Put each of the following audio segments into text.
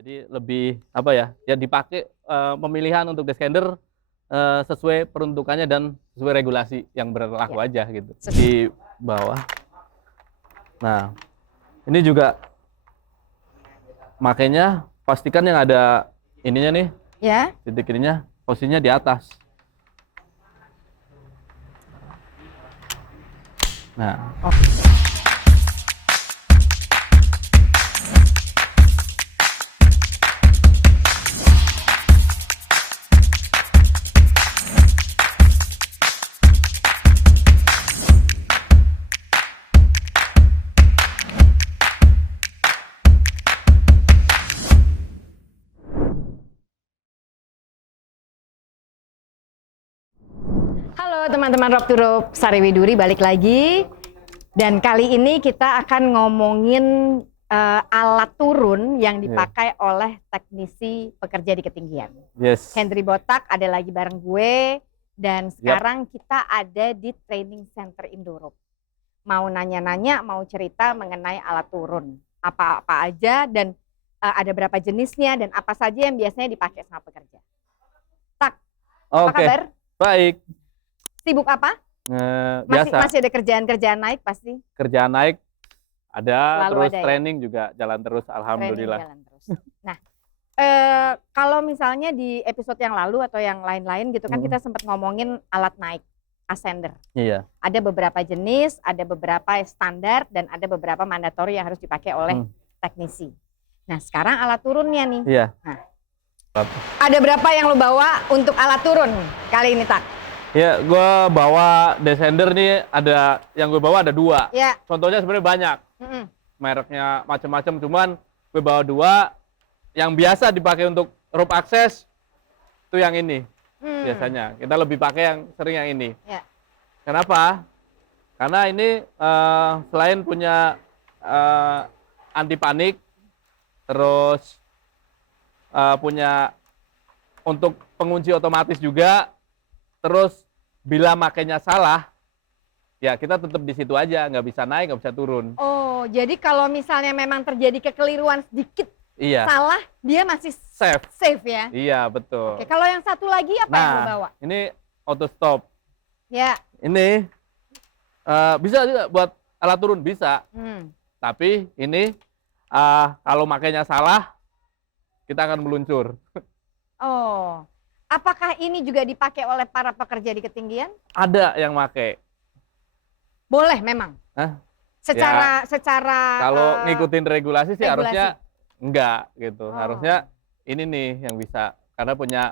Jadi lebih apa ya? Ya dipakai pemilihan untuk descander sesuai peruntukannya dan sesuai regulasi yang berlaku Ya. aja gitu. Di bawah. Nah, ini juga makanya pastikan yang ada ininya nih, Ya. titik ininya posisinya di atas. Nah, Halo teman-teman Rob to Rob, Sari Widuri balik lagi. Dan kali ini kita akan ngomongin alat turun yang dipakai oleh teknisi pekerja di ketinggian. yes. Henry Botak ada lagi bareng gue. Dan sekarang kita ada di Training Center Indorob. Mau nanya-nanya, mau cerita mengenai alat turun. Apa-apa aja dan ada berapa jenisnya dan apa saja yang biasanya dipakai sama pekerja. Tak, apa kabar? Baik. Sibuk apa? Biasa. Masih ada kerjaan-kerjaan naik pasti? Kerjaan naik ada, Selalu terus ada, training juga jalan terus, alhamdulillah. Training jalan terus. Nah, kalau misalnya di episode yang lalu atau yang lain-lain gitu kan kita sempat ngomongin alat naik, ascender. Iya. Ada beberapa jenis, ada beberapa standar, dan ada beberapa mandatori yang harus dipakai oleh teknisi. Nah, sekarang alat turunnya nih. Iya. Nah, ada berapa yang lo bawa untuk alat turun kali ini, Tak? Ya, gue bawa descender nih, ada yang gue bawa ada 2. Ya. Contohnya sebenarnya banyak, mereknya macam-macam. Cuman gue bawa 2. Yang biasa dipakai untuk rope access itu yang ini. Biasanya kita lebih pakai yang sering yang ini. Ya. Kenapa? Karena ini selain punya anti panik, terus punya untuk pengunci otomatis juga. Terus bila makainya salah, ya kita tetap di situ aja, nggak bisa naik, nggak bisa turun. Oh, jadi kalau misalnya memang terjadi kekeliruan sedikit, salah, dia masih safe ya? Iya, betul. Oke, kalau yang satu lagi apa yang lo bawa? Ini auto stop. Ya. Ini bisa juga buat alat turun, bisa. Tapi ini kalau makainya salah, kita akan meluncur. Oh. Apakah ini juga dipakai oleh para pekerja di ketinggian? Ada yang pakai. Boleh memang. Secara kalau ngikutin regulasi sih harusnya enggak gitu. Harusnya ini nih yang bisa karena punya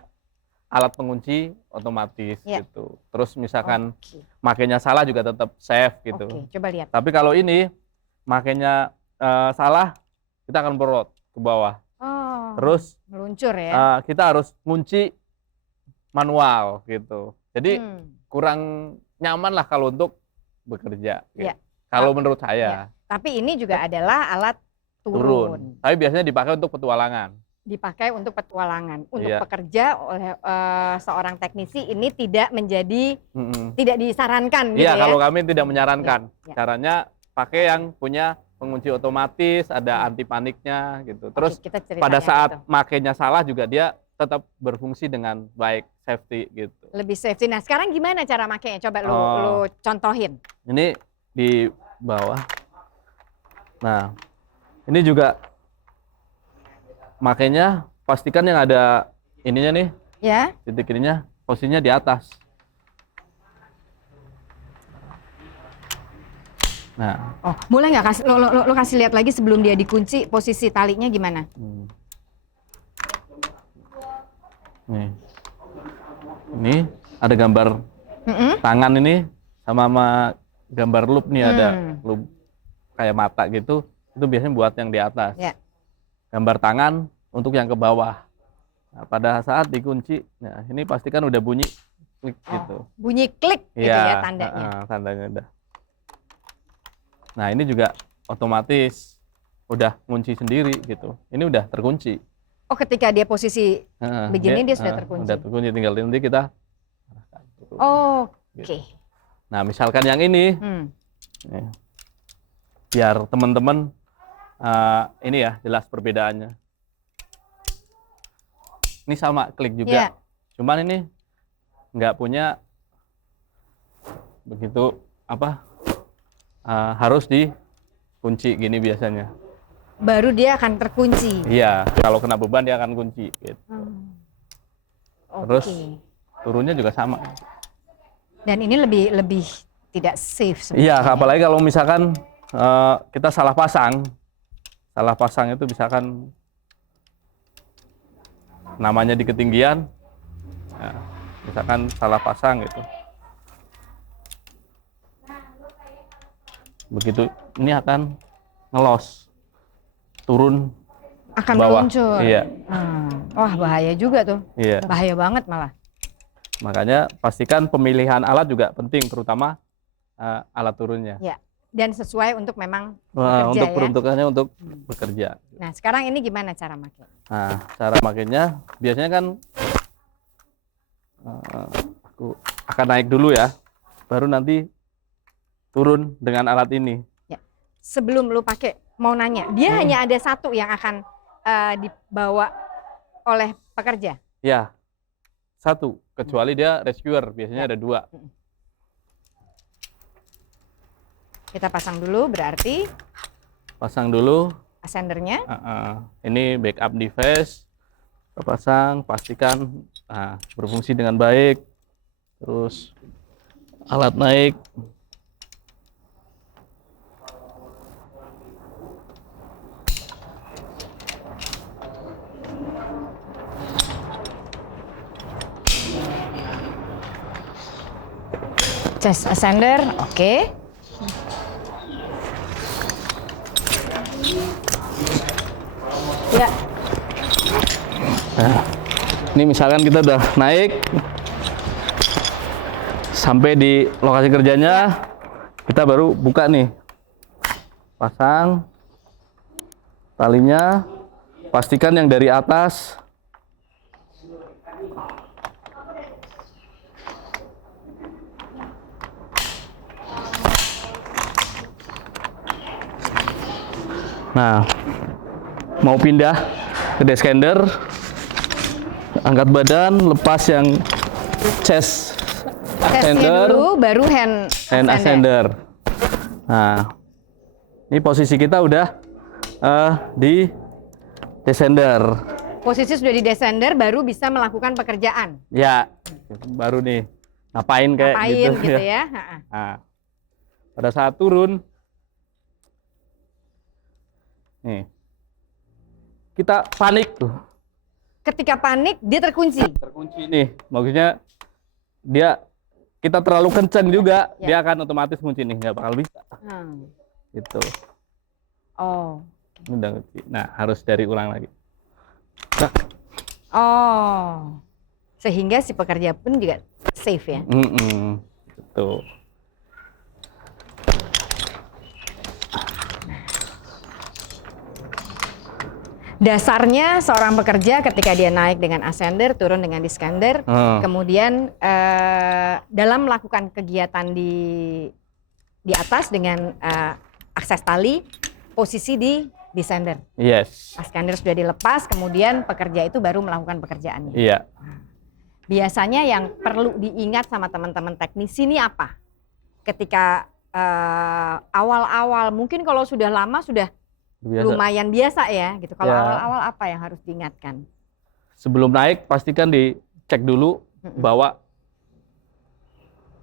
alat pengunci otomatis gitu. Terus misalkan makainya salah juga tetap safe gitu. Oke, coba lihat. Tapi kalau ini makainya salah, kita akan berot ke bawah. Terus meluncur ya. Kita harus ngunci manual gitu. Jadi kurang nyaman lah kalau untuk bekerja. Gitu. Kalau menurut saya. Tapi ini juga adalah alat turun. Tapi biasanya dipakai untuk petualangan. Dipakai untuk petualangan. Untuk pekerja oleh seorang teknisi ini tidak menjadi tidak disarankan gitu ya. Iya, kalau kami tidak menyarankan. Caranya pakai yang punya pengunci otomatis, ada anti paniknya gitu. Terus pada saat makainya salah juga dia tetap berfungsi dengan baik, safety gitu. Lebih safety. Nah, sekarang gimana cara makainya? Coba lu contohin. Ini di bawah. Nah, ini juga makainya pastikan yang ada ininya nih. Ya. Titik ininya posisinya di atas. Nah. Oh, boleh nggak kasih lo kasih lihat lagi sebelum dia dikunci posisi talinya gimana? Nih. Ini ada gambar tangan ini sama gambar loop nih, ada loop kayak mata gitu. Itu biasanya buat yang di atas. Ya. Gambar tangan untuk yang ke bawah. Nah, pada saat dikunci, nah ini pastikan udah bunyi klik gitu. Bunyi klik gitu ya tandanya. Tandanya udah. Nah, ini juga otomatis udah kunci sendiri gitu. Ini udah terkunci. Oh, ketika dia posisi begini dia sudah terkunci. Udah terkunci, tinggal nanti kita. Oke. Nah, misalkan yang ini, biar teman-teman ini ya jelas perbedaannya. Ini sama klik juga. Iya. Cuman ini nggak punya begitu apa harus dikunci gini biasanya. Baru dia akan terkunci. Iya, kalau kena beban dia akan kunci. Gitu. Terus Oke. turunnya juga sama. Dan ini lebih tidak safe Iya, sebenarnya. apalagi kalau misalkan kita salah pasang itu misalkan namanya di ketinggian, ya, misalkan salah pasang gitu. Begitu ini akan ngelos, turun Akan bawah. meluncur. Iya. Wah, bahaya juga tuh. Iya. Bahaya banget malah. Makanya pastikan pemilihan alat juga penting, terutama alat turunnya. Ya. Dan sesuai untuk memang bekerja Untuk ya. peruntukannya untuk bekerja. Nah, sekarang ini gimana cara pakai? Nah, cara makainya biasanya kan aku akan naik dulu ya, baru nanti turun dengan alat ini. Ya. Sebelum lu pakai, mau nanya, dia hanya ada satu yang akan dibawa oleh pekerja? Ya, satu, kecuali dia rescuer, biasanya ada 2. Kita pasang dulu, berarti Pasang dulu. ascendernya. Ini backup device. Kita pasang, pastikan berfungsi dengan baik. Terus alat naik. Chest ascender, oke. Ya, Nah, ini misalkan kita udah naik sampai di lokasi kerjanya, kita baru buka nih, pasang talinya, pastikan yang dari atas nah, mau pindah ke descender, angkat badan, lepas yang chest chestnya ascender, dulu, baru hand hand ascender. ascender. Nah, ini posisi kita udah di descender. Posisi sudah di descender, baru bisa melakukan pekerjaan. Ya, baru nih ngapain kayak Ngapain gitu, gitu ya. Nah, pada saat turun, nih kita panik tuh. Ketika panik, dia terkunci. Terkunci nih, maksudnya kita terlalu kenceng juga, Ya. dia akan otomatis kunci nih, nggak bakal bisa. Gitu. Oh. Ini udah ngerti. Nah, harus dari ulang lagi. Oh. Sehingga si pekerja pun juga safe ya. Gitu. Dasarnya seorang pekerja ketika dia naik dengan ascender, turun dengan descender, kemudian dalam melakukan kegiatan di atas dengan akses tali, posisi di descender. Yes. Ascender sudah dilepas, kemudian pekerja itu baru melakukan pekerjaannya. Iya. Biasanya yang perlu diingat sama teman-teman teknisi ini apa? Ketika awal-awal, mungkin kalau sudah lama sudah lumayan biasa ya gitu. Kalau awal-awal apa yang harus diingatkan? Sebelum naik pastikan dicek dulu bawa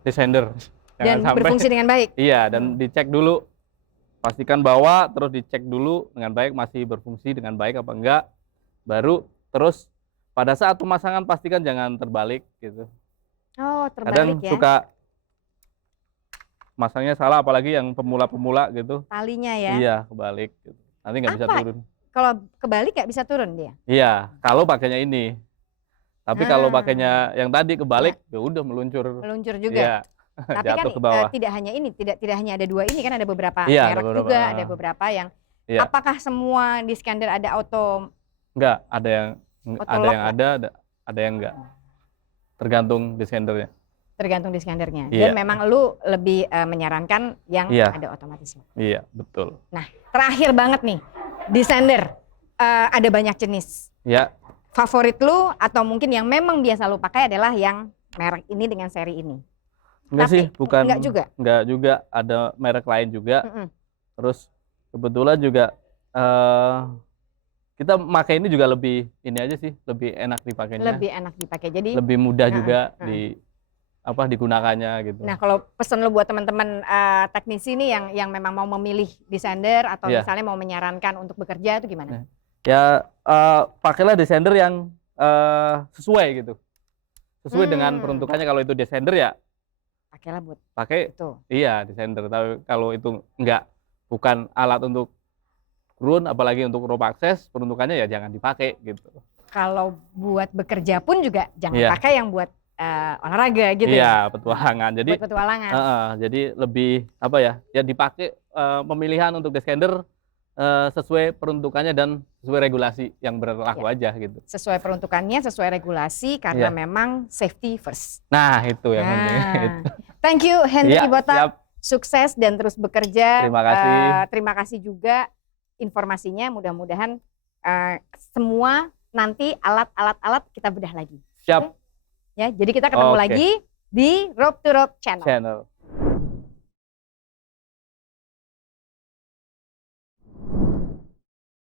descender. Dan berfungsi dengan baik. Iya, dan dicek dulu. Pastikan bawa, terus dicek dulu dengan baik masih berfungsi dengan baik apa enggak. Baru terus pada saat pemasangan pastikan jangan terbalik gitu. Oh, terbalik Kadang ya. suka masangnya salah, apalagi yang pemula-pemula gitu. Talinya ya. Iya, kebalik gitu. Nanti nggak bisa turun. Kalau kebalik nggak bisa turun dia? Iya, kalau pakainya ini. Tapi kalau pakainya yang tadi kebalik, ya udah meluncur. Meluncur juga. Iya. Tapi kan ke bawah. tidak hanya ini, tidak hanya ada 2 ini kan, ada beberapa Iya, merek juga, ada beberapa yang. Iya. Apakah semua di Descender ada auto? Enggak, ada yang Otolog ada yang enggak. Tergantung descendernya. Tergantung Descendernya. Iya. Dan memang lu lebih menyarankan yang ada otomatis. Iya, betul. Nah, terakhir banget nih, Descender ada banyak jenis. Ya. favorit lu atau mungkin yang memang biasa lu pakai adalah yang merek ini dengan seri ini? Enggak Tapi sih, bukan. enggak juga. Ada merek lain juga. Mm-mm. Terus kebetulan juga kita pakai ini juga lebih ini aja sih, lebih enak dipakainya. Lebih enak dipakai. Jadi Lebih mudah juga heeh. digunakannya gitu. Nah, kalau pesan lu buat teman-teman teknisi nih yang memang mau memilih descender atau Iya. misalnya mau menyarankan untuk bekerja itu gimana? Ya pakailah descender yang sesuai gitu. Sesuai dengan peruntukannya. Kalau itu descender ya Pakailah buat pakai itu. iya descender. Tapi kalau itu bukan alat untuk ground, apalagi untuk rope access, peruntukannya ya jangan dipakai gitu. Kalau buat bekerja pun juga jangan Iya. pakai yang buat olahraga gitu Iya, ya. petualangan. Jadi Buat petualangan. jadi lebih apa ya? Ya dipakai pemilihan untuk descender sesuai peruntukannya dan sesuai regulasi yang berlaku aja gitu. Sesuai peruntukannya, sesuai regulasi karena Iya. memang safety first. Nah, itu yang penting. Nah, thank you Henry Iya, Botak. siap. Sukses dan terus bekerja. Terima kasih. Terima kasih juga informasinya. Mudah-mudahan semua nanti alat-alat kita bedah lagi. Siap. Ya, jadi kita ketemu Oke. lagi di Rope to Rope Channel.